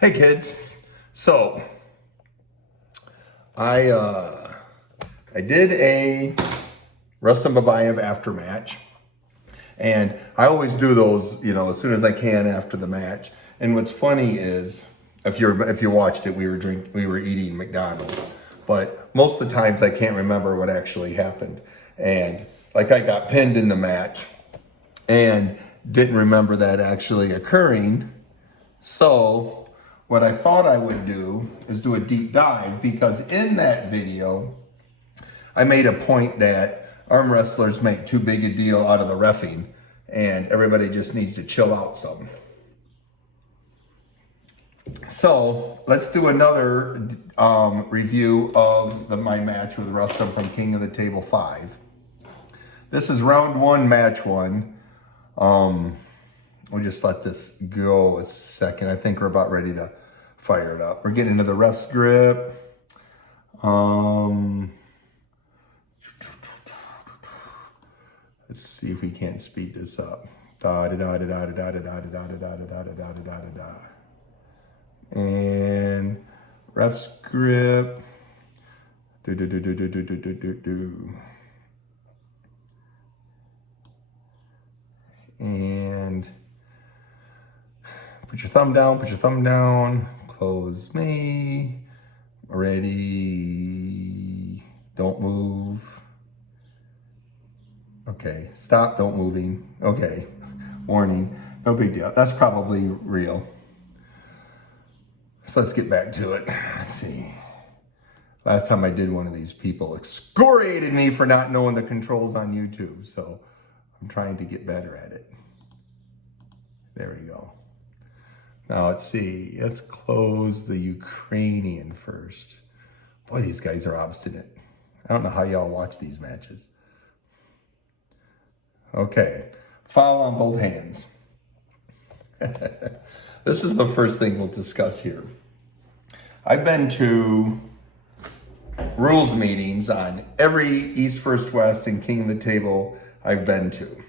Hey kids, so I did a Rustam Babayev Aftermatch, and I always do those, as soon as I can after the match. And what's funny is, if you watched it, we were eating McDonald's, but most of the times I can't remember what actually happened. And like I got pinned in the match, and didn't remember that actually occurring. So what I thought I would do is do a deep dive, because in that video, I made a point that arm wrestlers make too big a deal out of the reffing and everybody just needs to chill out some. So let's do another review of my match with Rustam from King of the Table 5. This is round 1, match 1. We'll just let this go a second. I think we're about ready to fire it up. We're getting into the ref's grip. Let's see if we can't speed this up. And ref's grip. And put your thumb down, close me, ready, don't move. Okay, stop, don't moving. Okay, warning, no big deal. That's probably real. So let's get back to it. Let's see. Last time I did one of these, people excoriated me for not knowing the controls on YouTube, so I'm trying to get better at it. There we go. Now let's see, let's close the Ukrainian first. Boy, these guys are obstinate. I don't know how y'all watch these matches. Okay, foul on both hands. This is the first thing we'll discuss here. I've been to rules meetings on every East, First, West, and King of the Table I've been to,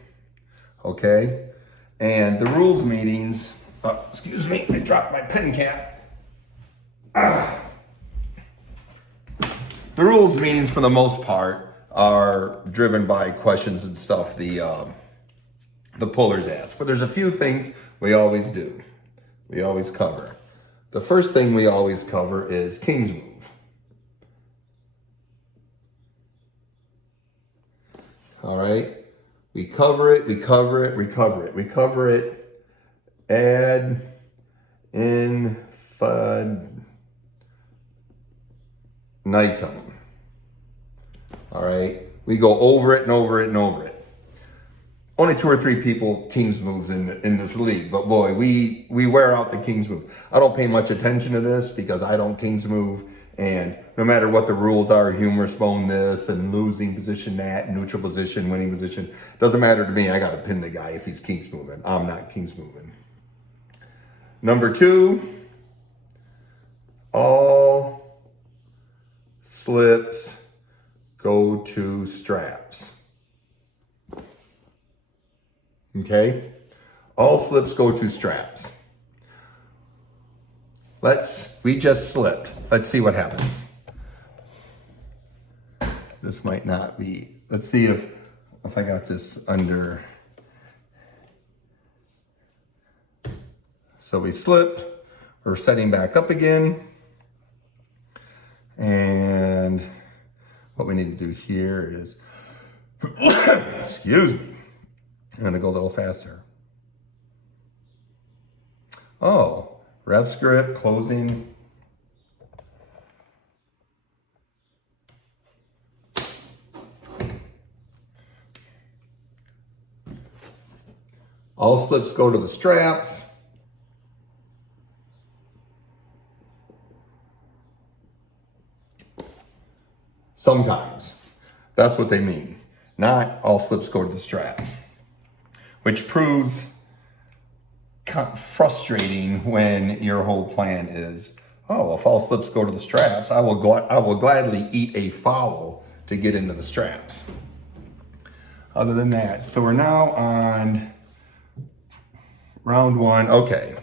okay? And the rules meetings, excuse me, I dropped my pen cap. The rules meetings, for the most part, are driven by questions and stuff the pullers ask. But there's a few things we always do. We always cover. The first thing we always cover is King's move. All right? We cover it, we cover it, we cover it, we cover it ad infinitum. All right? We go over it and over it and over it. Only 2 or 3 people King's moves in this league, but boy, we wear out the King's move. I don't pay much attention to this because I don't King's move, and no matter what the rules are, humorous bone this and losing position that, neutral position, winning position, doesn't matter to me. I got to pin the guy if he's King's moving. I'm not King's moving. Number 2, all slips go to straps. Okay? All slips go to straps. We just slipped. Let's see what happens. This might not be, let's see if I got this under. So we slipped, we're setting back up again. And what we need to do here is, excuse me, I'm gonna go a little faster. Oh, ref's grip, closing. All slips go to the straps. Sometimes. That's what they mean. Not all slips go to the straps. Which proves frustrating when your whole plan is, oh, if all slips go to the straps, I will gladly eat a foul to get into the straps. Other than that, so we're now on round 1. Okay.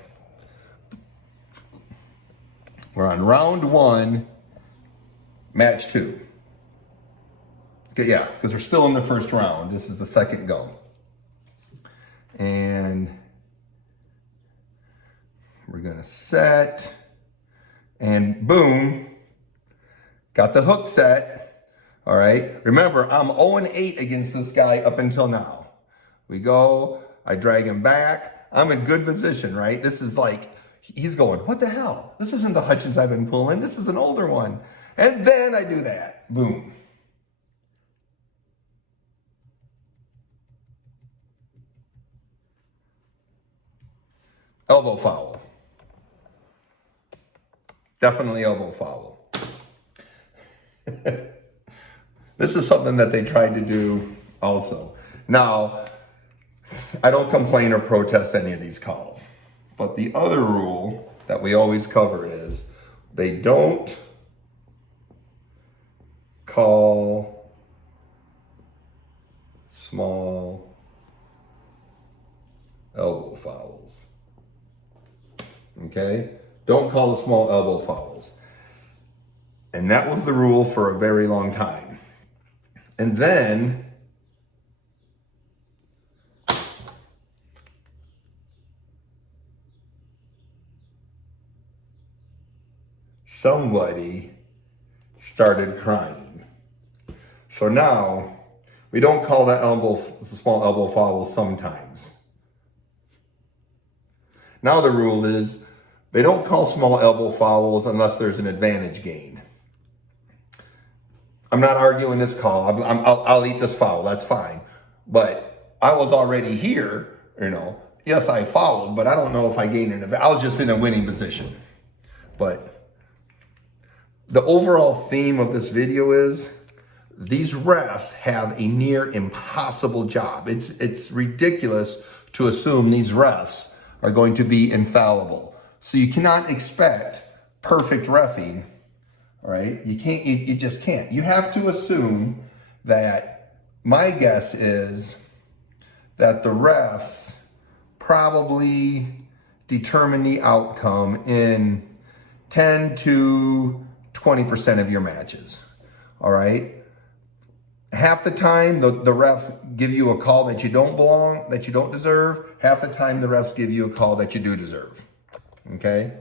We're on round 1, match 2. Okay, yeah, because we're still in the first round. This is the second go. And we're gonna set, and boom, got the hook set. All right, remember, I'm 0-8 against this guy up until now. We go, I drag him back. I'm in good position, right? This is like, he's going, what the hell? This isn't the Hutchins I've been pulling. This is an older one. And then I do that, boom. Elbow foul. Definitely elbow foul. This is something that they tried to do also. Now, I don't complain or protest any of these calls. But the other rule that we always cover is they don't call small elbow fouls. Okay? Don't call the small elbow fouls. And that was the rule for a very long time. And then somebody started crying. So now we don't call that small elbow foul sometimes. Now the rule is they don't call small elbow fouls unless there's an advantage gained. I'm not arguing this call. I'll eat this foul. That's fine. But I was already here, you know. Yes, I fouled, but I don't know if I gained an advantage. I was just in a winning position. But the overall theme of this video is these refs have a near impossible job. It's ridiculous to assume these refs are going to be infallible. So you cannot expect perfect reffing, all right? You just can't. You have to assume that, my guess is that the refs probably determine the outcome in 10 to 20% of your matches, all right? Half the time, the refs give you a call that you don't belong, that you don't deserve. Half the time, the refs give you a call that you do deserve, okay?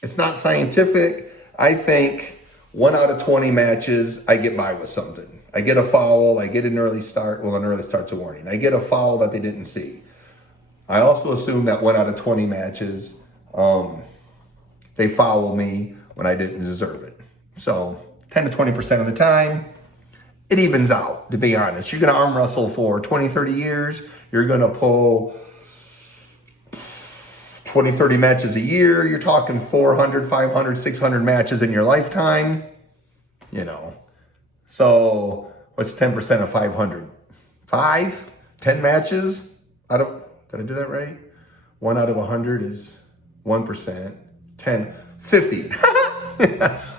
It's not scientific. I think 1 out of 20 matches, I get by with something. I get a foul, I get an early start. Well, an early start's a warning. I get a foul that they didn't see. I also assume that 1 out of 20 matches, they foul me when I didn't deserve it. So 10 to 20% of the time, it evens out, to be honest. You're going to arm wrestle for 20, 30 years. You're going to pull 20, 30 matches a year. You're talking 400, 500, 600 matches in your lifetime. You know. So what's 10% of 500? 5? 10 matches? Did I do that right? 1 out of 100 is 1%. 10, 50.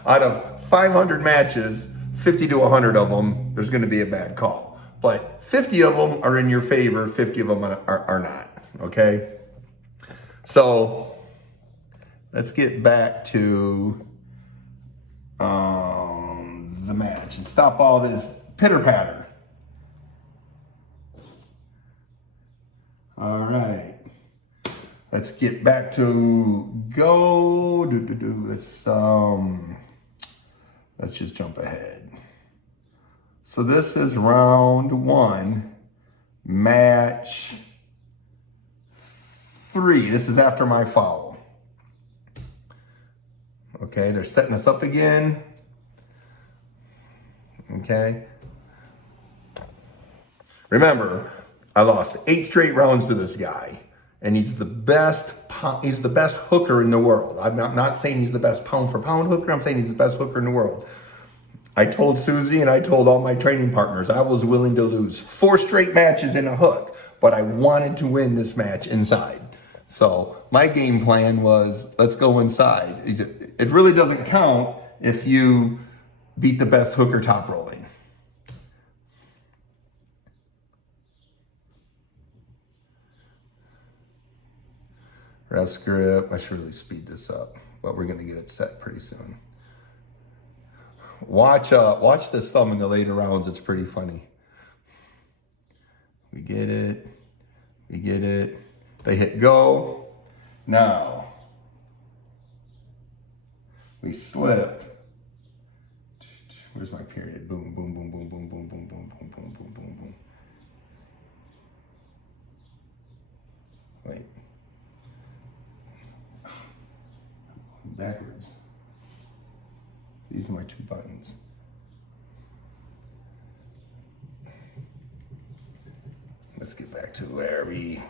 Out of 500 matches, 50 to 100 of them, there's going to be a bad call. But 50 of them are in your favor, 50 of them are not, okay? So let's get back to the match and stop all this pitter-patter. All right. Let's get back to go. Let's just jump ahead. So this is round 1, match 3. This is after my foul. Okay, they're setting us up again. Okay. Remember, I lost 8 straight rounds to this guy. And he's the best hooker in the world. I'm not saying he's the best pound for pound hooker. I'm saying he's the best hooker in the world. I told Susie and I told all my training partners I was willing to lose 4 straight matches in a hook, but I wanted to win this match inside. So my game plan was, let's go inside. It really doesn't count if you beat the best hooker top rolling. Ref script, I should really speed this up. but we're gonna get it set pretty soon. Watch this thumb in the later rounds. It's pretty funny. We get it. We get it. They hit go. Now we slip. Where's my period? Boom, boom, boom, boom, boom, boom, boom, boom, boom, boom, boom, boom, boom. Wait. Backwards. These are my two buttons. Let's get back to where we...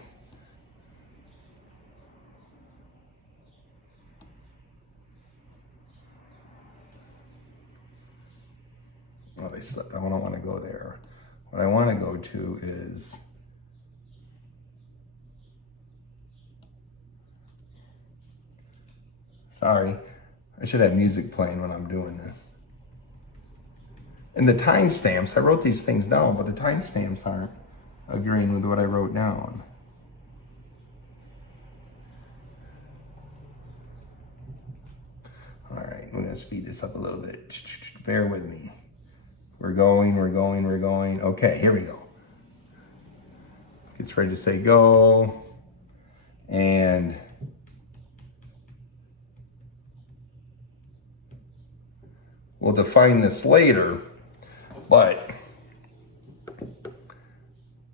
Oh, they slipped. I don't want to go there. What I want to go to is... Sorry, I should have music playing when I'm doing this. And the timestamps, I wrote these things down, but the timestamps aren't agreeing with what I wrote down. All right, we're gonna speed this up a little bit. Bear with me. We're going. Okay, here we go. Gets ready to say go. And we'll define this later, but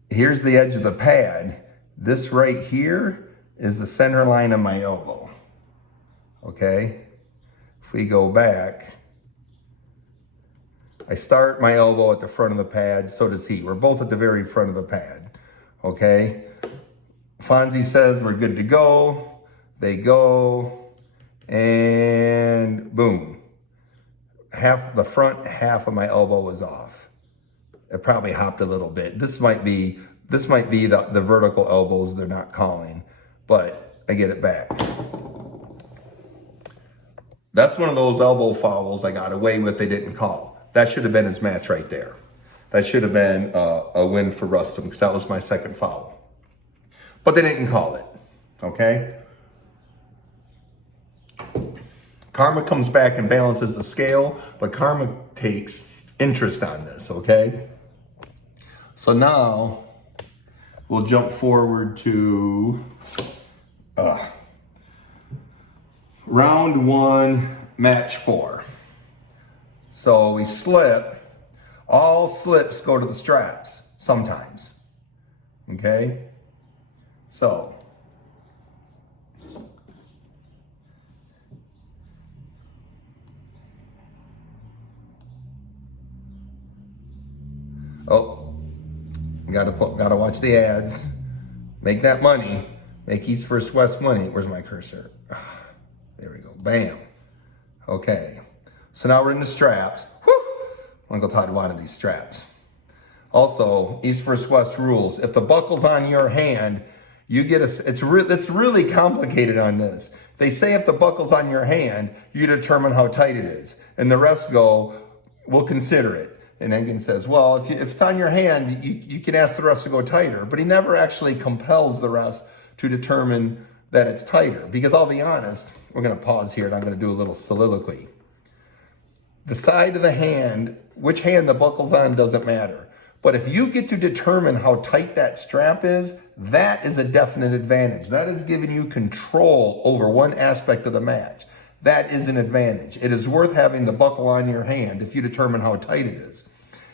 here's the edge of the pad. This right here is the center line of my elbow, okay? If we go back, I start my elbow at the front of the pad, so does he. We're both at the very front of the pad, okay? Fonzie says we're good to go. They go, and boom. The front half of my elbow was off. It probably hopped a little bit. This might be the vertical elbows they're not calling, but I get it back. That's one of those elbow fouls I got away with they didn't call. That should have been his match right there. That should have been a win for Rustam because that was my second foul. But they didn't call it, okay? Karma comes back and balances the scale, but karma takes interest on this, okay? So now we'll jump forward to round 1, match 4. So we slip. All slips go to the straps sometimes, okay? So gotta watch the ads. Make that money. Make East First West money. Where's my cursor? There we go. Bam. Okay. So now we're in the straps. Woo! I'm gonna go tie one of these straps. Also, East First West rules. If the buckle's on your hand, you get it's really complicated on this. They say if the buckle's on your hand, you determine how tight it is. And the refs go, we'll consider it. And Engen says, well, if it's on your hand, you can ask the refs to go tighter. But he never actually compels the refs to determine that it's tighter. Because I'll be honest, we're going to pause here and I'm going to do a little soliloquy. The side of the hand, which hand the buckle's on doesn't matter. But if you get to determine how tight that strap is, that is a definite advantage. That is giving you control over one aspect of the match. That is an advantage. It is worth having the buckle on your hand if you determine how tight it is.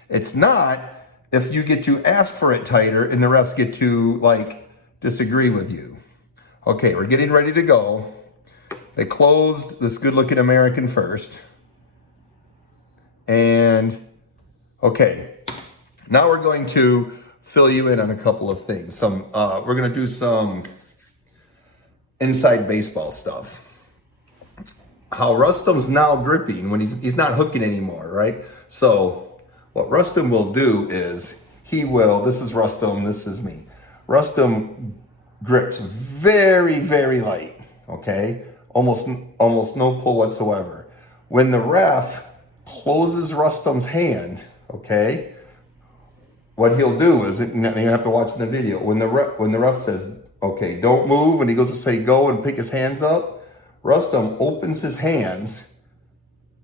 It's not if you get to ask for it tighter and the refs get to disagree with you. Okay, we're getting ready to go. They closed this good-looking American first. And okay, now we're going to fill you in on a couple of things. We're going to do some inside baseball stuff. How Rustam's now gripping when he's not hooking anymore, right? So what Rustam will do is this is Rustam, this is me. Rustam grips very, very light, okay? Almost no pull whatsoever. When the ref closes Rustam's hand, okay, what he'll do is, and you have to watch in the video, when the ref says, okay, don't move, and he goes to say go and pick his hands up, Rustam opens his hands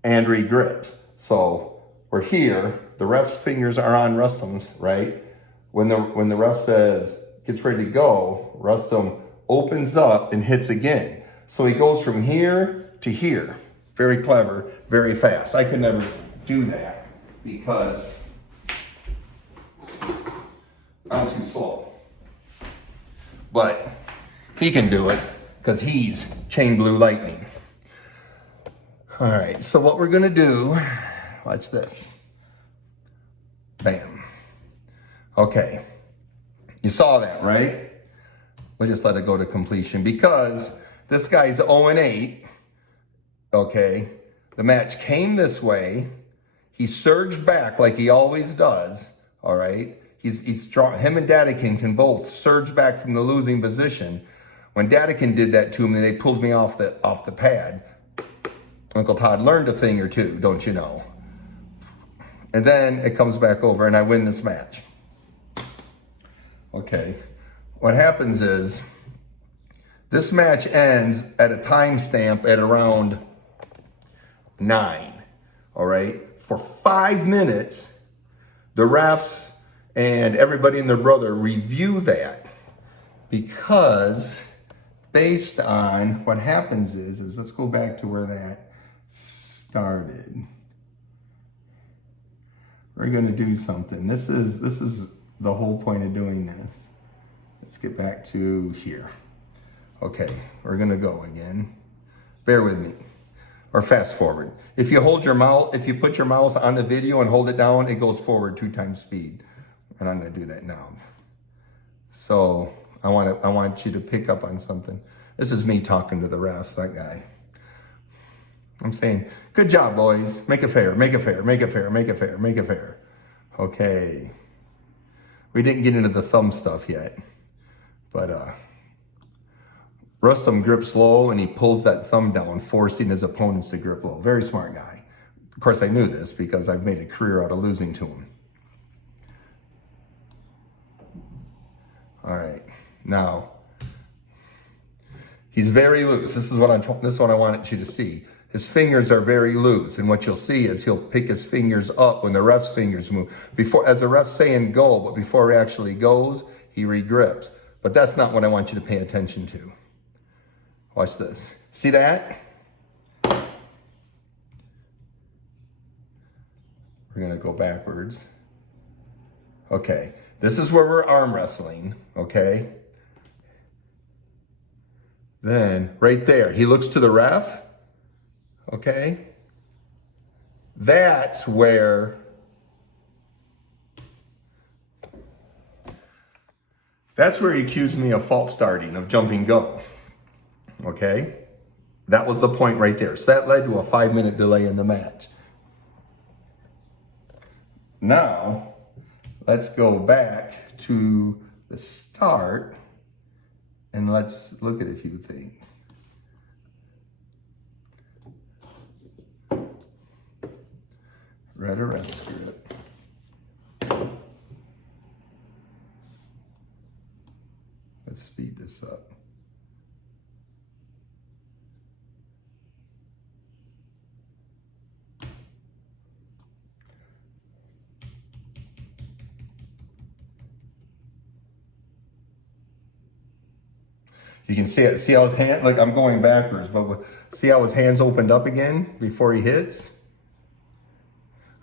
and regrips. So we're here, the ref's fingers are on Rustam's, right? When the ref says, gets ready to go, Rustam opens up and hits again. So he goes from here to here. Very clever, very fast. I could never do that because I'm too slow. But he can do it because he's chain blue lightning. All right, so what we're gonna do, watch this. Bam. Okay, you saw that, right? We'll just let it go to completion because this guy's 0-8, okay? The match came this way. He surged back like he always does, all right? He's strong. Him and Dadikin can both surge back from the losing position. When Dadikin did that to me, they pulled me off the pad. Uncle Todd learned a thing or two, don't you know? And then it comes back over and I win this match. Okay, what happens is this match ends at a timestamp at around 9, all right? For 5 minutes, the refs and everybody and their brother review that because based on what happens is let's go back to where that started. We're gonna do something. This is the whole point of doing this. Let's get back to here. Okay, we're gonna go again. Bear with me, or fast forward. If you hold your mouse, if you put your mouse on the video and hold it down, it goes forward 2 times speed. And I'm gonna do that now. So I want you to pick up on something. This is me talking to the refs, that guy. I'm saying, good job, boys. Make it fair, make it fair, make it fair, make it fair, make it fair. Okay. We didn't get into the thumb stuff yet, but Rustam grips low and he pulls that thumb down, forcing his opponents to grip low. Very smart guy. Of course, I knew this because I've made a career out of losing to him. All right, now he's very loose. This is what I wanted you to see. His fingers are very loose, and what you'll see is he'll pick his fingers up when the ref's fingers move. As the ref's saying go, but before he actually goes, he regrips. But that's not what I want you to pay attention to. Watch this. See that? We're gonna go backwards. Okay, this is where we're arm wrestling, okay? Then, right there, he looks to the ref, okay? That's where he accused me of false starting, of jumping go, okay? That was the point right there. So that led to a 5-minute delay in the match. Now, let's go back to the start and let's look at a few things. Red arrest script. Let's speed this up. You can see it. See how his hand, like I'm going backwards, but see how his hands opened up again before he hits?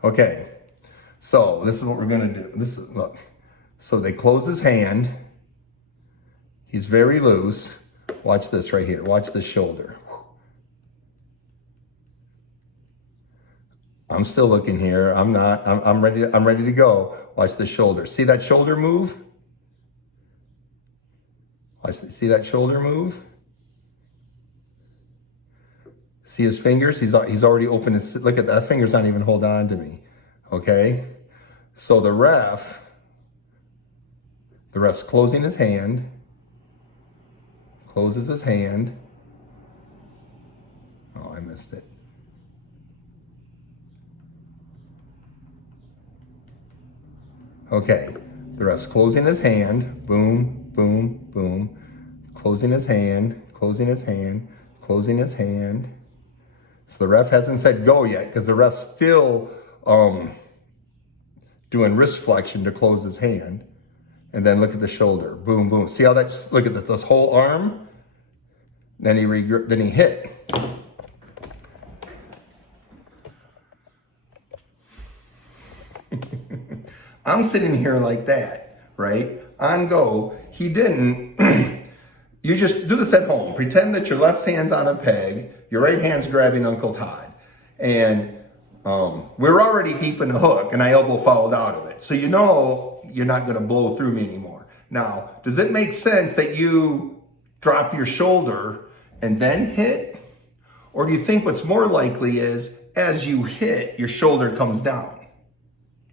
Okay, so this is what we're gonna do. This is, look, so they close his hand. He's very loose. Watch this right here. Watch the shoulder. I'm still looking here. I'm not. I'm ready. I'm ready to go. Watch the shoulder. See that shoulder move? Watch. See that shoulder move? See his fingers? He's already opened his. Look at that. Finger's not even holding on to me. Okay. So the ref's closing his hand. Closes his hand. Oh, I missed it. Okay, the ref's closing his hand. Boom, boom, boom. Closing his hand, closing his hand, closing his hand. So the ref hasn't said go yet because the ref's still doing wrist flexion to close his hand. And then look at the shoulder, boom, boom. See how that, look at this whole arm? Then he hit. I'm sitting here like that, right? On go, he didn't. You just do this at home. Pretend that your left hand's on a peg, your right hand's grabbing Uncle Todd. And we're already deep in the hook and I elbow fouled out of it. So you know you're not gonna blow through me anymore. Now, does it make sense that you drop your shoulder and then hit? Or do you think what's more likely is as you hit, your shoulder comes down,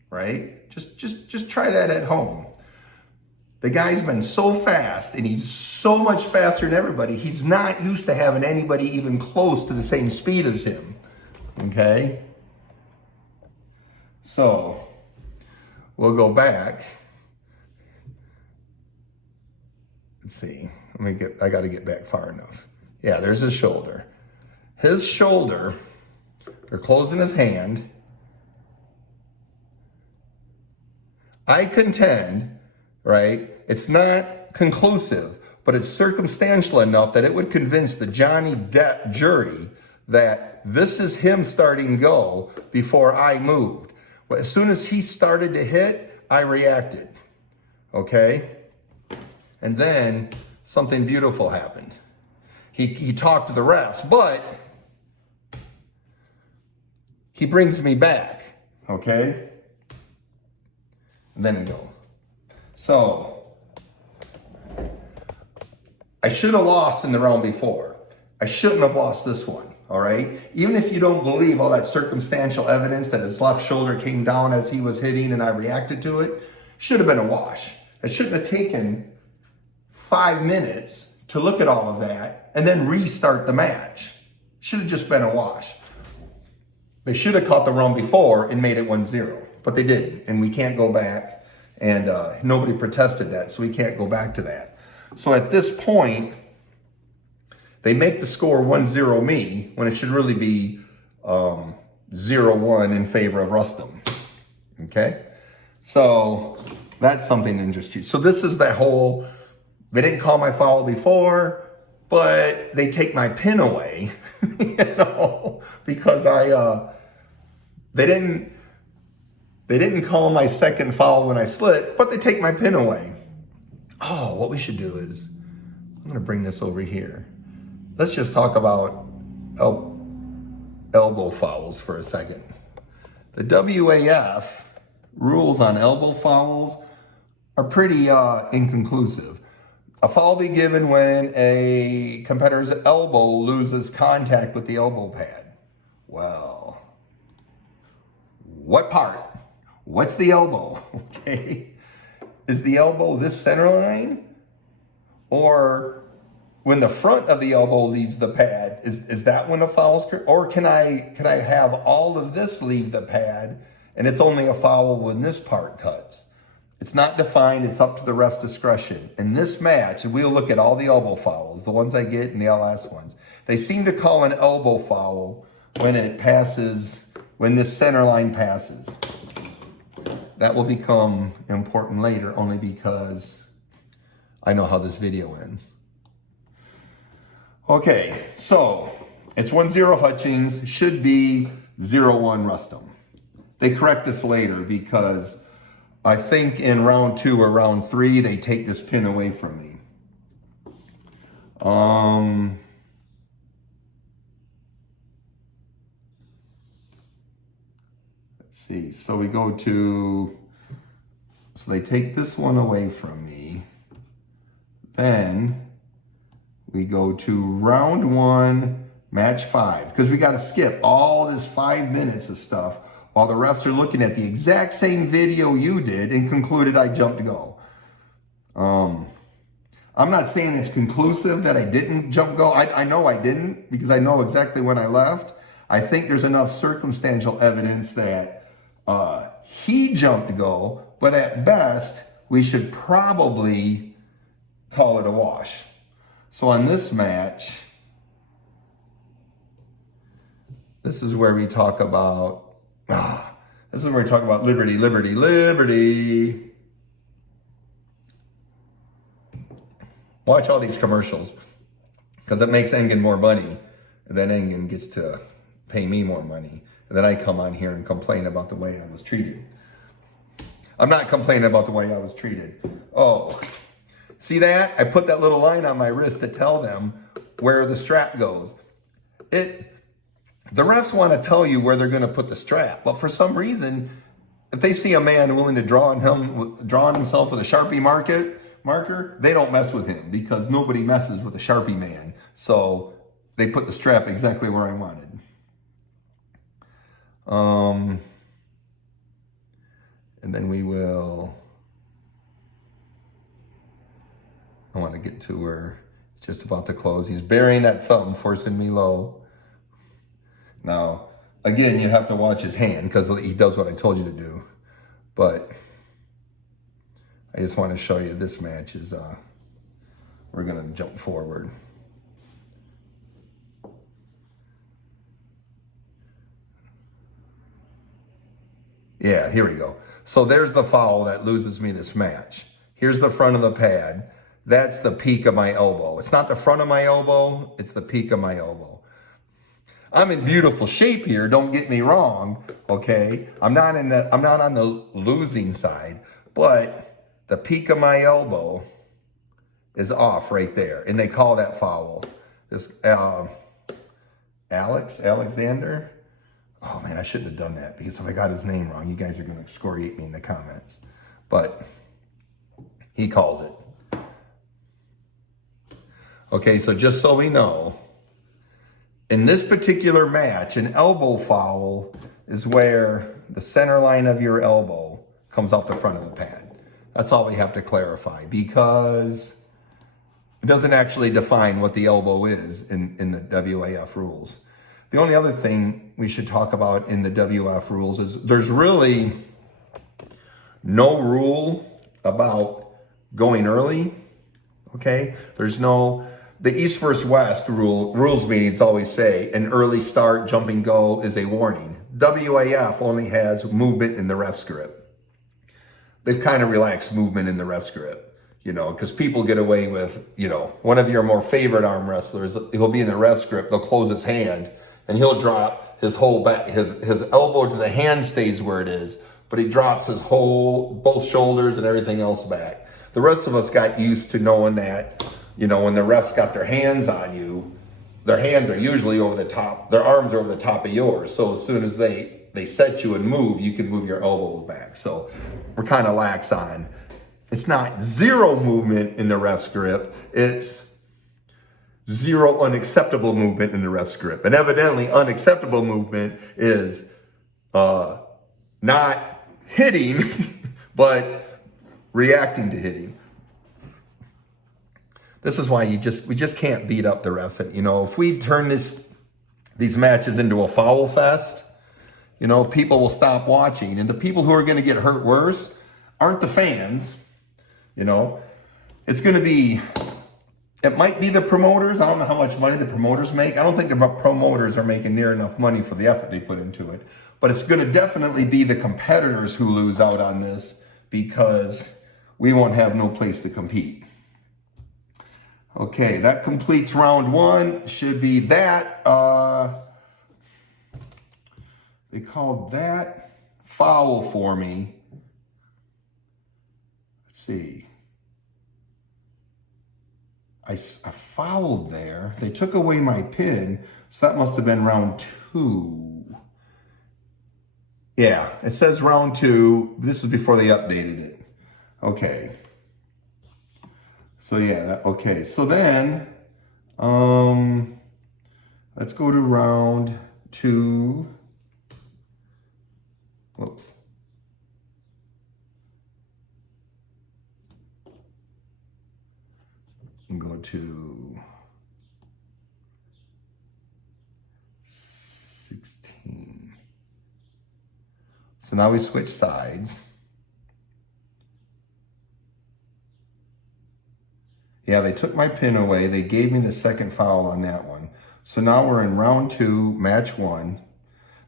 right? Just try that at home. The guy's been so fast and he's so much faster than everybody. He's not used to having anybody even close to the same speed as him, okay? So we'll go back. Let's see, I gotta get back far enough. Yeah, there's his shoulder. His shoulder, they're closing his hand. I contend, right, it's not conclusive, but it's circumstantial enough that it would convince the Johnny Depp jury that this is him starting go before I moved. But as soon as he started to hit, I reacted, okay? And then something beautiful happened. He talked to the refs, but he brings me back, okay? And then he go. So, I should have lost in the round before. I shouldn't have lost this one, all right? Even if you don't believe all that circumstantial evidence that his left shoulder came down as he was hitting and I reacted to it, should have been a wash. It shouldn't have taken 5 minutes to look at all of that and then restart the match. Should have just been a wash. They should have caught the round before and made it 1-0, but they didn't, and we can't go back, and nobody protested that, so we can't go back to that. So at this point, they make the score 1-0 me, when it should really be 0-1 in favor of Rustam, okay? So that's something interesting. So this is that whole, they didn't call my foul before, but they take my pin away, you know, because they didn't call my second foul when I slipped, but they take my pin away. Oh, what we should do is, I'm gonna bring this over here. Let's just talk about elbow fouls for a second. The WAF rules on elbow fouls are pretty inconclusive. A foul be given when a competitor's elbow loses contact with the elbow pad. Well, what part? What's the elbow? Okay. Is the elbow this center line? Or when the front of the elbow leaves the pad, is that when a foul's, or can I have all of this leave the pad and it's only a foul when this part cuts? It's not defined, it's up to the ref's discretion. In this match, and we'll look at all the elbow fouls, the ones I get and the LS ones, they seem to call an elbow foul when it passes, when this center line passes. That will become important later only because I know how this video ends. Okay, so it's 1-0 Hutchings, should be 0-1 Rustam. They correct this later because I think in round 2 or round 3, they take this pin away from me. Let's see, so we go to, so they take this one away from me. Then we go to round 1, match 5, because we got to skip all this 5 minutes of stuff while the refs are looking at the exact same video you did and concluded I jumped to go. I'm not saying it's conclusive that I didn't jump go. I know I didn't because I know exactly when I left. I think there's enough circumstantial evidence that he jumped to go, but at best, we should probably call it a wash. So on this match, This is where we talk about, this is where we talk about liberty, liberty, liberty. Watch all these commercials because it makes Engen more money. And then Engen gets to pay me more money. And then I come on here and complain about the way I was treated. I'm not complaining about the way I was treated. Oh, see that? I put that little line on my wrist to tell them where the strap goes. The refs want to tell you where they're going to put the strap, but for some reason, if they see a man willing to draw on himself with a Sharpie marker, they don't mess with him because nobody messes with a Sharpie man. So they put the strap exactly where I wanted. And then I want to get to where it's just about to close. He's burying that thumb, forcing me low. Now, again, you have to watch his hand because he does what I told you to do. But I just want to show you this match is, we're going to jump forward. Yeah, here we go. So there's the foul that loses me this match. Here's the front of the pad. That's the peak of my elbow. It's not the front of my elbow, it's the peak of my elbow. I'm in beautiful shape here, don't get me wrong, okay? I'm not on the losing side, but the peak of my elbow is off right there. And they call that foul. This Alexander. Oh man, I shouldn't have done that because if I got his name wrong, you guys are going to excoriate me in the comments. But he calls it. Okay, so just so we know, in this particular match, an elbow foul is where the center line of your elbow comes off the front of the pad. That's all we have to clarify because it doesn't actually define what the elbow is in the WAF rules. The only other thing we should talk about in the WF rules is there's really no rule about going early, okay? The East versus West rules meetings always say an early start, jumping go is a warning. WAF only has movement in the ref's grip. They've kind of relaxed movement in the ref's grip, because people get away with, one of your more favorite arm wrestlers, he'll be in the ref's grip, they'll close his hand, and he'll drop his whole back, his elbow to the hand stays where it is, but he drops his both shoulders and everything else back. The rest of us got used to knowing that, when the refs got their hands on you, their hands are usually over the top, their arms are over the top of yours. So as soon as they set you and move, you can move your elbow back. So we're kind of lax on. It's not zero movement in the ref's grip. It's zero unacceptable movement in the ref's grip. And evidently unacceptable movement is not hitting, but reacting to hitting. This is why we just can't beat up the refs. And, if we turn these matches into a foul fest, people will stop watching. And the people who are going to get hurt worse aren't the fans. It's going to be, it might be the promoters. I don't know how much money the promoters make. I don't think the promoters are making near enough money for the effort they put into it. But it's going to definitely be the competitors who lose out on this because we won't have no place to compete. Okay, that completes round one. Should be that. They called that foul for me. Let's see. I fouled there. They took away my pin, so that must have been round two. Yeah, it says round two. This is before they updated it. Okay. So yeah, okay. So then, let's go to round two. Whoops. And go to 16. So now we switch sides. Yeah, they took my pin away. They gave me the second foul on that one. So now we're in round two, match one.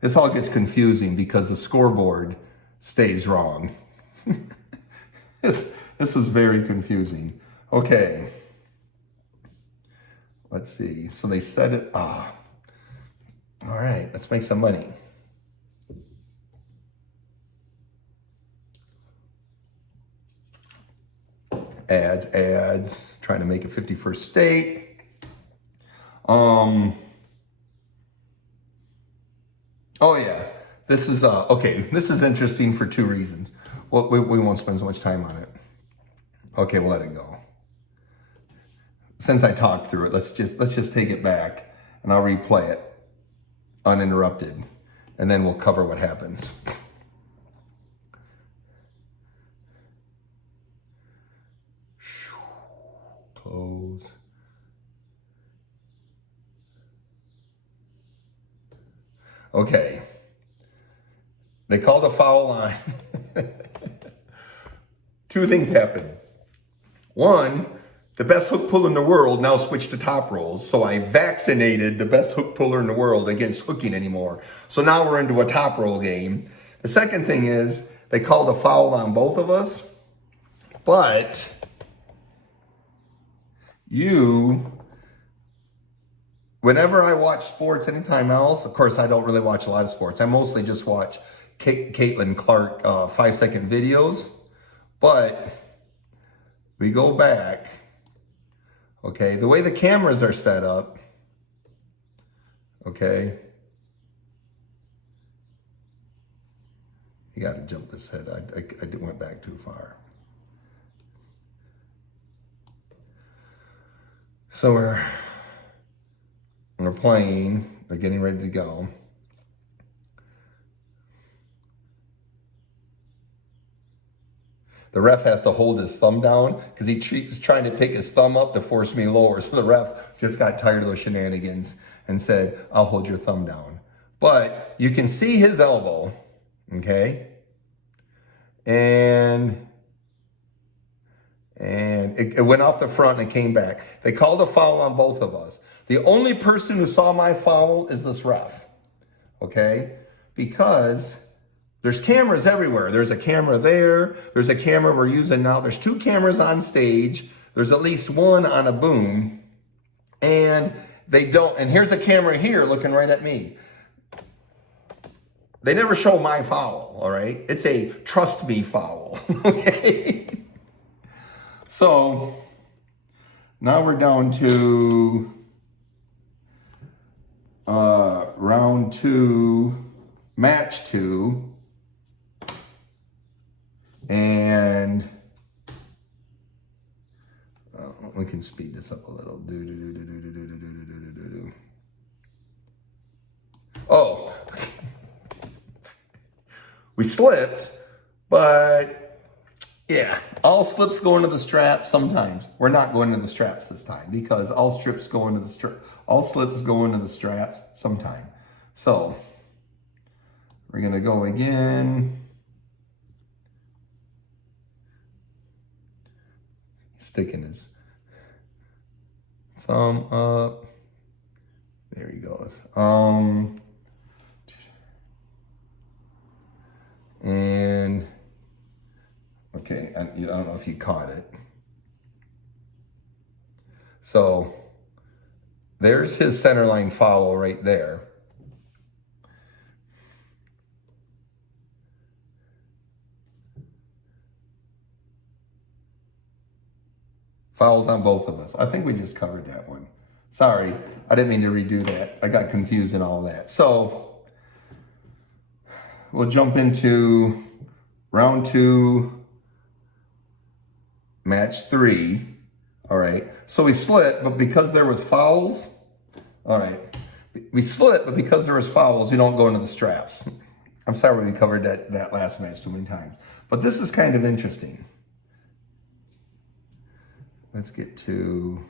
this all gets confusing because the scoreboard stays wrong. This was very confusing. Okay. Let's see. So they set it. All right. Let's make some money. Ads. Trying to make it 51st state. Oh yeah. This is okay. This is interesting for two reasons. Well, we won't spend so much time on it. Okay, we'll let it go. Since I talked through it, let's just take it back and I'll replay it uninterrupted, and then we'll cover what happens. Close. Okay. They called a foul line. Two things happened. One, the best hook puller in the world now switched to top rolls. So I vaccinated the best hook puller in the world against hooking anymore. So now we're into a top roll game. The second thing is they called a foul on both of us, but whenever I watch sports anytime else, of course I don't really watch a lot of sports. I mostly just watch Caitlin Clark 5-second videos, but we go back. Okay, the way the cameras are set up, okay, you got to jump this head. I went back too far. So we're playing, we're getting ready to go. The ref has to hold his thumb down because he's trying to pick his thumb up to force me lower. So the ref just got tired of those shenanigans and said, I'll hold your thumb down. But you can see his elbow, okay? And it went off the front and it came back. They called a foul on both of us. The only person who saw my foul is this ref, okay? Because there's cameras everywhere. There's a camera there. There's a camera we're using now. There's 2 cameras on stage. There's at least 1 on a boom. And they don't, and here's a camera here looking right at me. They never show my foul, all right? It's a trust me foul, okay? So now we're down to round 2, match 2. And we can speed this up a little. Oh, we slipped, but yeah, all slips go into the straps sometimes. We're not going into the straps this time because all slips go into the straps sometime. So we're gonna go again. Sticking his thumb up. There he goes. And okay, I don't know if you caught it. So there's his center line foul right there. Fouls on both of us. I think we just covered that one. Sorry, I didn't mean to redo that. I got confused in all that. So we'll jump into round 2, match 3. All right. So we slipped, but because there was fouls, all right. We slipped, but because there was fouls, you don't go into the straps. I'm sorry we covered that last match too many times. But this is kind of interesting. Let's get to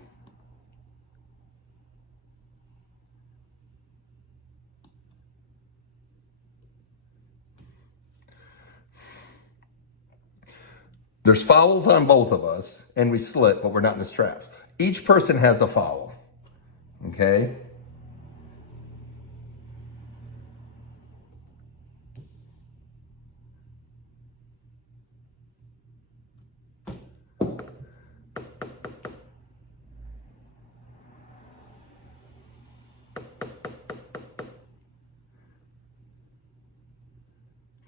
there's fouls on both of us, and we slip, but we're not in the straps. Each person has a foul, okay?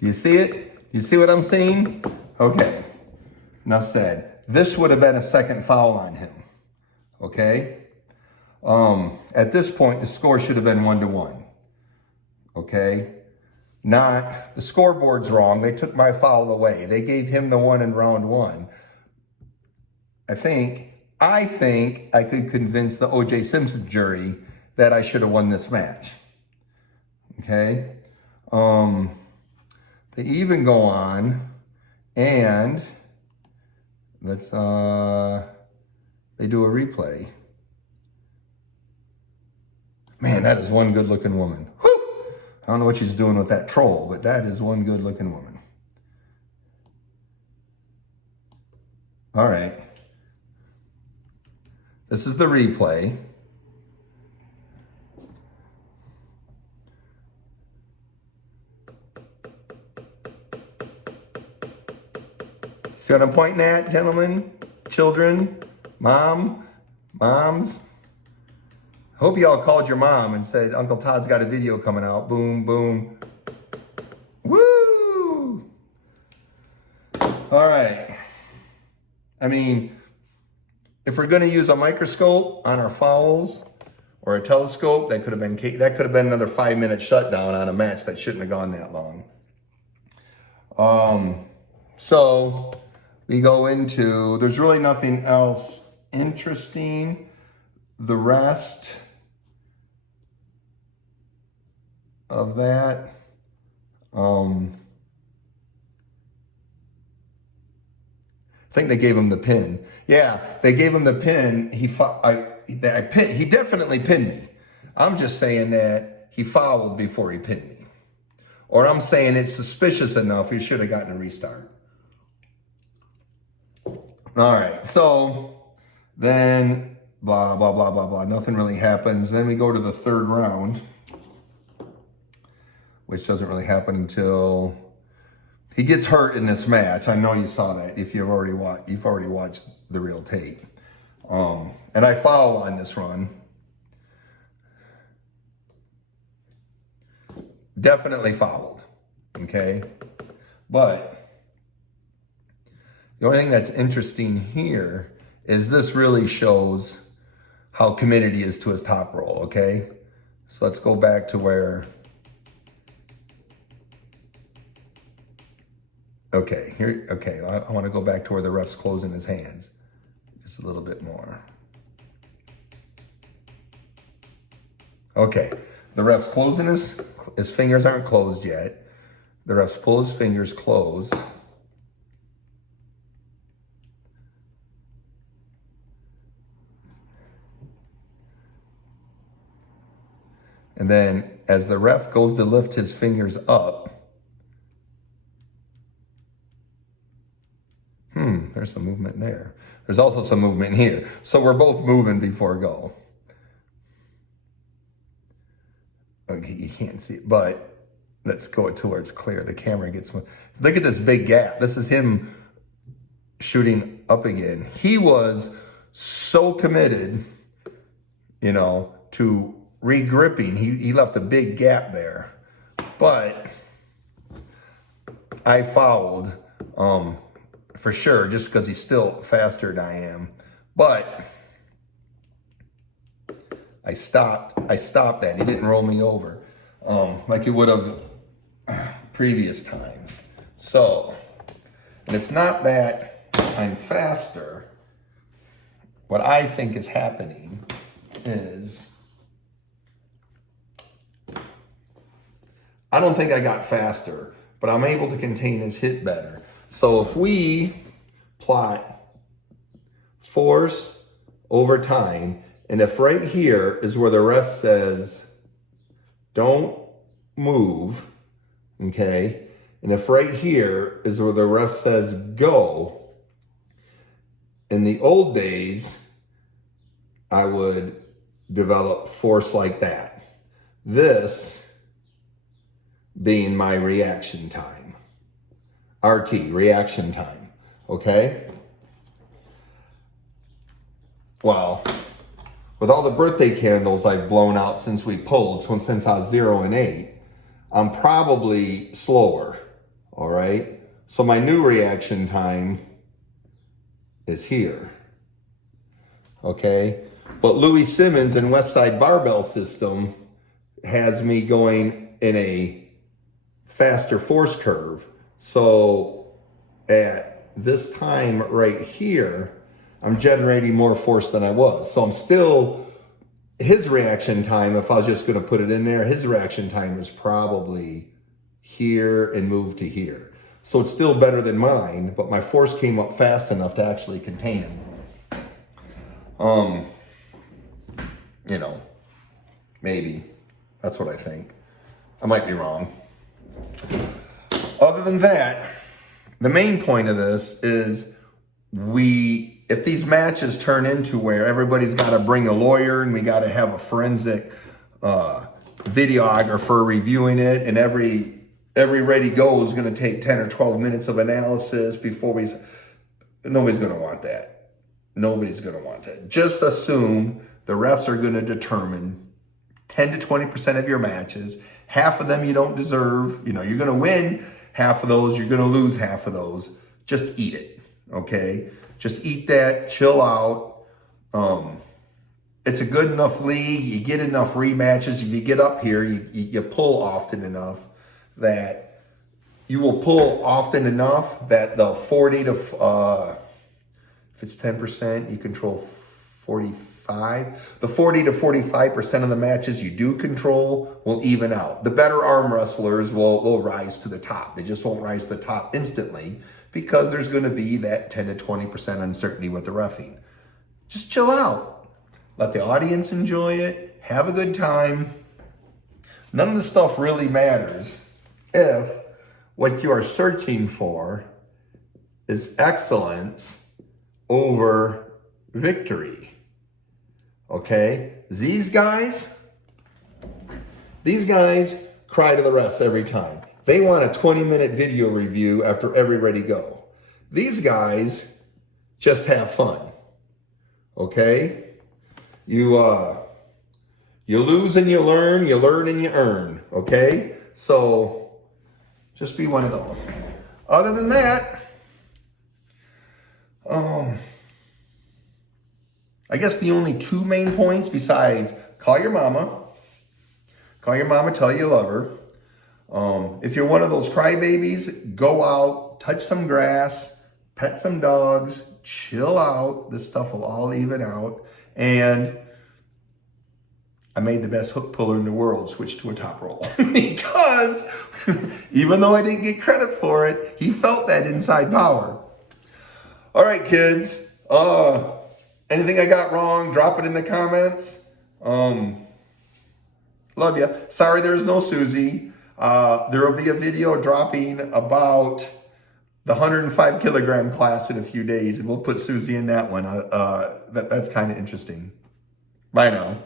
Do you see it? You see what I'm saying? Okay, enough said. This would have been a second foul on him, okay? At this point, the score should have been 1-1, okay? Not, the scoreboard's wrong. They took my foul away. They gave him the one in round 1. I think I could convince the O.J. Simpson jury that I should have won this match, okay? They even go on and let's, they do a replay. Man, that is one good looking woman. Whew! I don't know what she's doing with that troll, but that is one good looking woman. All right. This is the replay. See what I'm pointing at, gentlemen, children, moms? Hope y'all called your mom and said, Uncle Todd's got a video coming out. Boom, boom. Woo! All right. I mean, if we're going to use a microscope on our fouls or a telescope, that could have been another 5-minute shutdown on a match that shouldn't have gone that long. So we go into, there's really nothing else interesting. The rest of that, I think they gave him the pin. Yeah, they gave him the pin. He definitely pinned me. I'm just saying that he fouled before he pinned me. Or I'm saying it's suspicious enough he should have gotten a restart. All right, so then blah, blah, blah, blah, blah. Nothing really happens. Then we go to the third round, which doesn't really happen until he gets hurt in this match. I know you saw that if you've already watched the real tape. And I foul on this run. Definitely fouled, okay? But the only thing that's interesting here is this really shows how committed he is to his top roll, okay? So let's go back to where, okay, I want to go back to where the ref's closing his hands. Just a little bit more. Okay, the ref's closing his fingers aren't closed yet. The ref's pull his fingers closed. And then as the ref goes to lift his fingers up, there's some movement there. There's also some movement here. So we're both moving before go. Okay, you can't see it, but let's go to where it's clear. The camera gets, look at this big gap. This is him shooting up again. He was so committed, to regripping. He left a big gap there, but I fouled, for sure, just because he's still faster than I am. But I stopped that. He didn't roll me over like he would have previous times. So, and it's not that I'm faster. What I think is happening is, I don't think I got faster, but I'm able to contain his hit better. So if we plot force over time, and if right here is where the ref says, don't move, okay? And if right here is where the ref says, go, in the old days, I would develop force like that. This being my reaction time. RT, reaction time, okay? Well, with all the birthday candles I've blown out since we pulled, since I was 0 and 8, I'm probably slower, All right. So my new reaction time is here. Okay. But Louis Simmons and Westside Barbell System has me going in a faster force curve. So at this time right here, I'm generating more force than I was. So I'm still, his reaction time, if I was just going to put it in there, his reaction time is probably here and move to here. So it's still better than mine, but my force came up fast enough to actually contain him. You know, maybe. That's what I think. I might be wrong. Other than that, the main point of this is if these matches turn into where everybody's got to bring a lawyer and we got to have a forensic videographer reviewing it, and every ready go is going to take 10 or 12 minutes of analysis before nobody's going to want that. Nobody's going to want that. Just assume the refs are going to determine 10 to 20% of your matches. Half of them you don't deserve. You know, you're going to win half of those. You're going to lose half of those. Just eat it. Okay? Just eat that. Chill out. It's a good enough league. You get enough rematches. If you get up here, you pull often enough that you will pull often enough that the 40 to, if it's 10%, you control 45. The 40 to 45% of the matches you do control will even out. The better arm wrestlers will rise to the top. They just won't rise to the top instantly because there's going to be that 10 to 20% uncertainty with the reffing. Just chill out. Let the audience enjoy it. Have a good time. None of this stuff really matters if what you are searching for is excellence over victory. Okay? These guys cry to the refs every time. They want a 20-minute video review after every ready go. These guys just have fun. Okay? You lose and you learn and you earn. Okay? So just be one of those. Other than that, I guess the only two main points besides call your mama, tell you love her. If you're one of those crybabies, go out, touch some grass, pet some dogs, chill out. This stuff will all even out. And I made the best hook puller in the world switch to a top roll because even though I didn't get credit for it, he felt that inside power. All right, kids. Anything I got wrong, drop it in the comments. Love you. Sorry there's no Susie. There will be a video dropping about the 105 kilogram class in a few days, and we'll put Susie in that one. That's kind of interesting. Bye now.